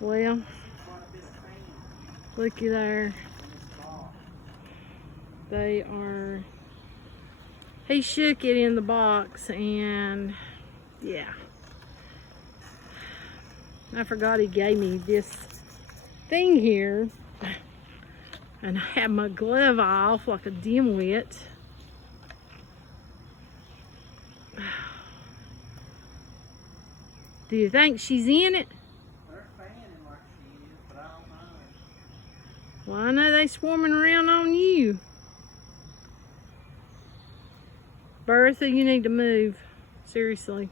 Well, looky there. They are, he shook it in the box, and yeah. I forgot he gave me this thing here, and I had my glove off like a dimwit. Do you think she's in it? They're fanning like she is, but I don't know. Well, I know they swarming around on you. Bertha, you need to move. Seriously.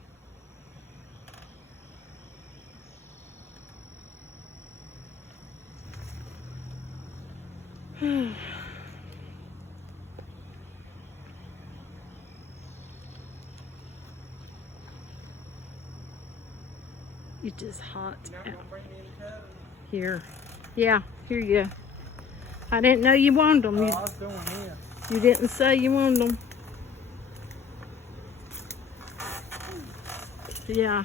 It's just hot here. Yeah, here you go. I didn't know you wanted them. I was doing here. You didn't say you wanted them. Yeah,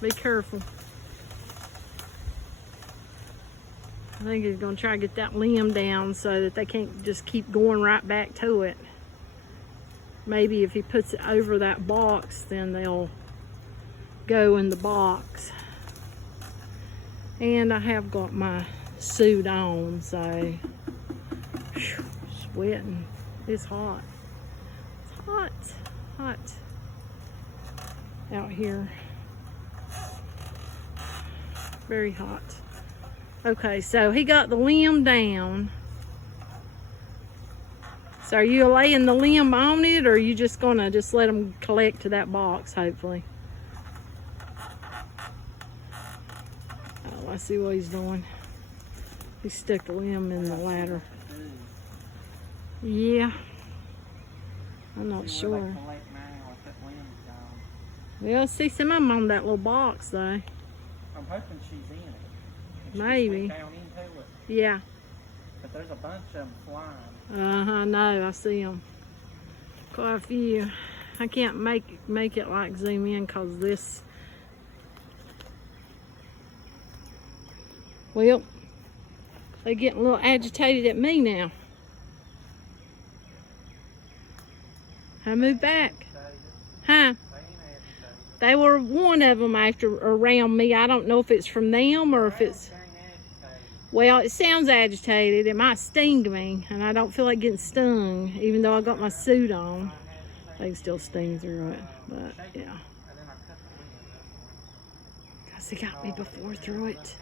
be careful. I think he's gonna try to get that limb down so that they can't just keep going right back to it. Maybe if he puts it over that box, then they'll go in the box. And I have got my suit on, so whew, sweating. It's hot. It's hot, hot out here. Very hot. Okay, so he got the limb down. So are you laying the limb on it, or are you just gonna just let him collect to that box, hopefully? Oh, I see what he's doing. He stuck the limb in the ladder. Yeah. I'm not sure. Well, I see some of them on that little box, though. I'm hoping she's in it. Maybe. Down into it. Yeah. But there's a bunch of them flying. Uh-huh, no, I see them. Quite a few. I can't make it like zoom in because this. Well, they're getting a little agitated at me now. I move back. Huh? They were one of them around me. I don't know if it's from them or if it's... Well, it sounds agitated. It might sting me, and I don't feel like getting stung, even though I got my suit on. They can still sting through it, but yeah. Because they got me before through it.